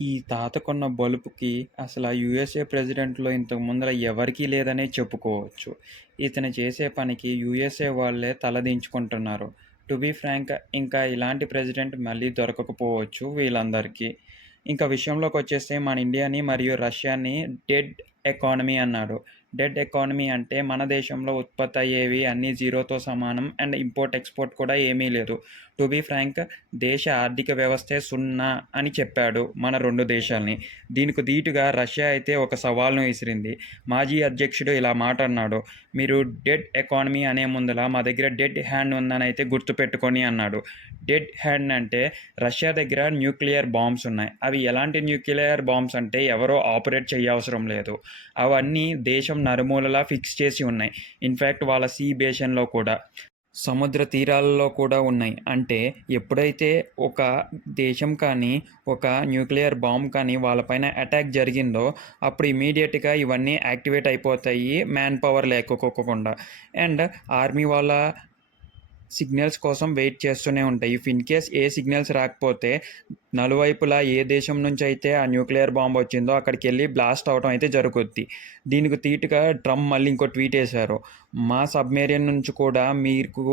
ఈ తాతకున్న బలుపుకి అసల యూఎస్ఏ ప్రెసిడెంట్‌లో ఇంతకు ముందల ఎవరికీ లేదనే చెప్పుకోవచ్చు. ఇతను చేసే పనికి యూఎస్ఏ వాళ్ళే తలదించుకుంటున్నారు. టు బీ ఫ్రాంక్ ఇంకా ఇలాంటి ప్రెసిడెంట్ మళ్ళీ దొరకకపోవచ్చు వీళ్ళందరికీ. ఇంకా విషయంలోకొచ్చేస్తే మన ఇండియాని మరియు రష్యాని డెడ్ ఎకానమీ అన్నాడు. డెడ్ ఎకానమీ అంటే మన దేశంలో ఉత్పత్తి అయ్యేవి అన్నీ జీరోతో సమానం అండ్ ఇంపోర్ట్, ఎక్స్‌పోర్ట్ కూడా ఏమీ లేదు. టు బీ ఫ్రాంక్ దేశ ఆర్థిక వ్యవస్థే సున్నా అని చెప్పాడు మన 2 దేశాల్ని. దీనికి ధీటుగా రష్యా అయితే ఒక సవాల్‌ను విసిరింది. మాజీ అధ్యక్షుడు ఇలా మాట అన్నాడు. "మీరు డెడ్ ఎకానమీ అనే ముందల మా దగ్గర డెడ్ హ్యాండ్ ఉందనైతే గుర్తుపెట్టుకోండి" అన్నాడు. డెడ్ హ్యాండ్ అంటే రష్యా దగ్గర న్యూక్లియర్ బాంబ్స్ ఉన్నాయి. అవి ఎలాంటి న్యూక్లియర్ బాంబ్స్ అంటే ఎవరో ఆపరేట్ చేయవసరం లేదు. అవన్నీ దేశం నలుమూలలా ఫిక్స్ చేసి ఉన్నాయి. ఇన్‌ఫాక్ట్ వాళ్ళ సీ బేసిన్‌లో కూడా. సముద్ర తీరాలలో కూడా ఉన్నాయి. అంటే ఎప్పుడైతే ఒక దేశం కానీ, ఒక న్యూక్లియర్ బాంబ్ కానీ వాళ్ళపైన అటాక్ జరిగిందో అప్పుడు ఇమ్మీడియేట్‌గా ఇవన్నీ యాక్టివేట్ అయిపోతాయి మ్యాన్ పవర్ లేకోకోకుండా. అండ్ ఆర్మీ వాళ్ళ సిగ్నల్స్ కోసం వెయిట్ చేస్తూనే ఉంటాయి. If in case A signals రాకపోతే నలువైపులా ఏ దేశం నుంచి అయితే ఆ న్యూక్లియర్ బాంబ్ వచ్చిందో అక్కడికెళ్ళి బ్లాస్ట్ అవ్వటం అయితే జరుగుద్ది. దీనికి ధీటుగా ట్రంప్ మళ్ళీ ఇంకో ట్వీట్ ఏశారు. మా సబ్‌మెరైన్ నుంచి కూడా మీకు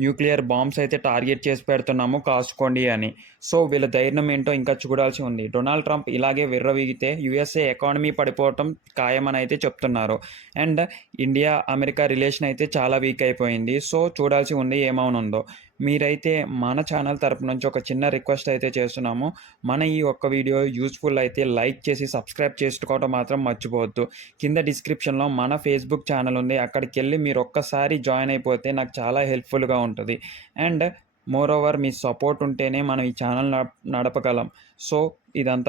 న్యూక్లియర్ బాంబ్స్ అయితే టార్గెట్ చేసి పెడుతున్నాము కాసుకోండి అని. సో వీళ్ళ ధైర్యం ఏంటో ఇంకా చూడాల్సి ఉంది. డొనాల్డ్ ట్రంప్ ఇలాగే విర్రవీగితే యూఎస్ఏ ఎకానమీ పడిపోవటం ఖాయమని అయితే చెప్తున్నారు. అండ్ ఇండియా, అమెరికా రిలేషన్ అయితే చాలా వీక్ అయిపోయింది. సో చూడాల్సి ఉంది ఏమవనుందో. మీరైతే మన ఛానల్ తరపు నుంచి ఒక చిన్న రిక్వెస్ట్ అయితే చేస్తున్నాము. మన ఈ ఒక్క వీడియో యూజ్‌ఫుల్ అయితే లైక్ చేసి సబ్స్క్రైబ్ చేసుకోవడం మాత్రం మర్చిపోవద్దు. కింద డిస్క్రిప్షన్‌లో మన ఫేస్‌బుక్ ఛానల్ ఉంది. అక్కడికెళ్ళి మీరు ఒక్కసారి జాయిన్ అయిపోతే నాకు చాలా హెల్ప్‌ఫుల్‌గా ఉంటది. And more over me support ఉంటేనే మనం ఈ ఛానల్ నడపగలం. సో ఇదంతా